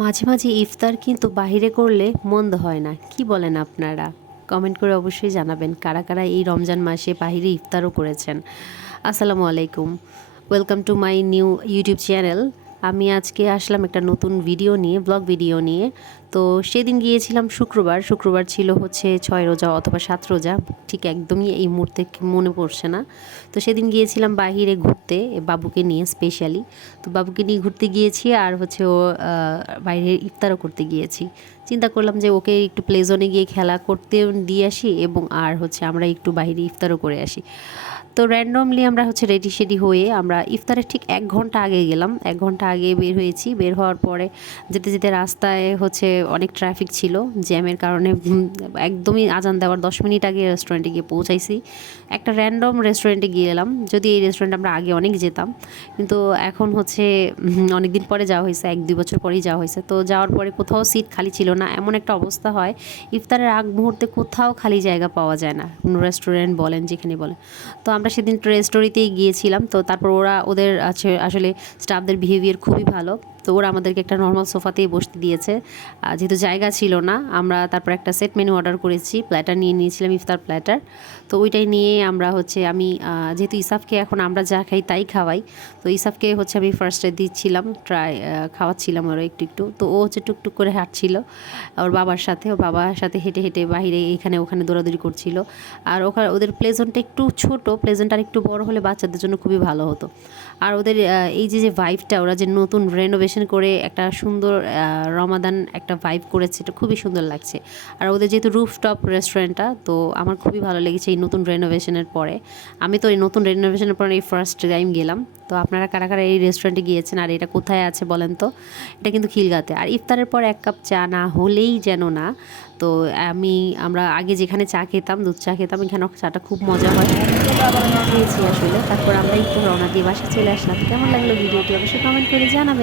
মাঝে মাঝে ইফতার কিন্তু বাহিরে করলে মন্দ হয় না। কি বলেন আপনারা? কমেন্ট করে অবশ্যই জানাবেন কারা কারা এই রমজান মাসে বাহিরে ইফতারও করেছেন। আসসালামু আলাইকুম। Welcome to my new YouTube channel আমি আজকে আসলাম একটা নতুন ভিডিও নিয়ে ব্লগ ভিডিও নিয়ে। তো সেদিন গিয়েছিলাম শুক্রবার। শুক্রবার ছিল হচ্ছে ছয় রোজা অথবা সাত রোজা। ঠিক একদমই এই মুহূর্তে মনে পড়ছে না। তো সেদিন গিয়েছিলাম বাহিরে ঘুরতে বাবুকে নিয়ে স্পেশালি তো বাবুকে নিয়ে ঘুরতে গিয়েছি আর হচ্ছে ও বাইরে ইফতারও করতে গিয়েছি। চিন্তা করলাম যে ওকে একটু প্লেজনে গিয়ে খেলা করতে দিয়ে আসি এবং আর হচ্ছে আমরা একটু বাইরে ইফতারও করে আসি। তো র্যান্ডমলি আমরা হচ্ছে রেডি শেডি হয়ে আমরা ইফতারের ঠিক এক ঘণ্টা আগে গেলাম। এক ঘণ্টা আগে বের হয়েছি। বের হওয়ার পরে যেতে যেতে রাস্তায় হচ্ছে অনেক ট্রাফিক ছিল, জ্যামের কারণে একদমই আজান দেওয়ার দশ মিনিট আগে রেস্টুরেন্টে গিয়ে পৌঁছাইছি। একটা র্যান্ডম রেস্টুরেন্টে গেলাম যদি এই রেস্টুরেন্টে আমরা আগে অনেক যেতাম, কিন্তু এখন হচ্ছে অনেক দিন পরে যাওয়া হয়েছে, এক দুই বছর পরেই যাওয়া হয়েছে। তো যাওয়ার পরে কোথাও সিট খালি ছিল না, এমন একটা অবস্থা হয়, ইফতারের আগ মুহূর্তে কোথাও খালি জায়গা পাওয়া যায় না, কোনো রেস্টুরেন্ট বলেন, যেখানে বলেন। তো আমরা সেদিন রেস্টোরিতেই গিয়েছিলাম, তো তারপর ওরা ওদের আছে, আসলে স্টাফদের বিহেভিয়ার খুবই ভালো। তো ওরা আমাদেরকে একটা নর্মাল সোফাতেই বসতে দিয়েছে। যেহেতু জায়গা ছিল না, আমরা তারপর একটা সেট মেনু অর্ডার করেছি প্ল্যাটার নিয়ে নিয়েছিলাম ইফতার প্ল্যাটার তো ওইটাই নিয়ে আমরা হচ্ছে আমি যেহেতু ইসাফকে এখন আমরা যা খাই তাই খাওয়াই, তো ইসাফকে হচ্ছে আমি ফার্স্টে দিচ্ছিলাম ট্রাই খাওয়াচ্ছিলাম ওরা একটু একটু। তো ও হচ্ছে টুকটুক করে হাঁটছিল, ওর বাবার সাথে, ওর বাবার সাথে হেঁটে হেঁটে বাইরে এখানে ওখানে দৌড়াদৌড়ি করছিল। আর ওখানে ওদের প্লেজেন্টটা একটু ছোট প্লেজেন্ট আর একটু বড় হলে বাচ্চাদের জন্য খুবই ভালো হতো। আর ওদের এই যে যে ভাইবটা ওরা যে নতুন রেনোভেশন করে একটা সুন্দর রমাদান একটা ভাইব করেছে, এটা খুবই সুন্দর লাগছে। আর ওদের যেহেতু রুফটপ রেস্টুরেন্টটা তো আমার খুবই ভালো লেগেছে এই নতুন রেনোভেশনের পরে। আমি তো এই নতুন রেনোভেশনের পরে এই ফার্স্ট টাইম গেলাম। তো আপনারা কারা কারা এই রেস্টুরেন্টে গিয়েছেন আর এটা কোথায় আছে বলেন তো? এটা কিন্তু খিলগাতে আর ইফতারের পর এক কাপ চা না হলেই যেন না, তো আমি, আমরা আগে যেখানে চা খেতাম, দুধ চা খেতাম এখানে চাটা খুব মজা হয়। খেয়েছি আসলে। তারপর আমরা একটু রওনা দিয়ে বাসা চলে আসলাম। কেমন লাগল ভিডিওটি? অবশ্যই কমেন্ট করে জানাবে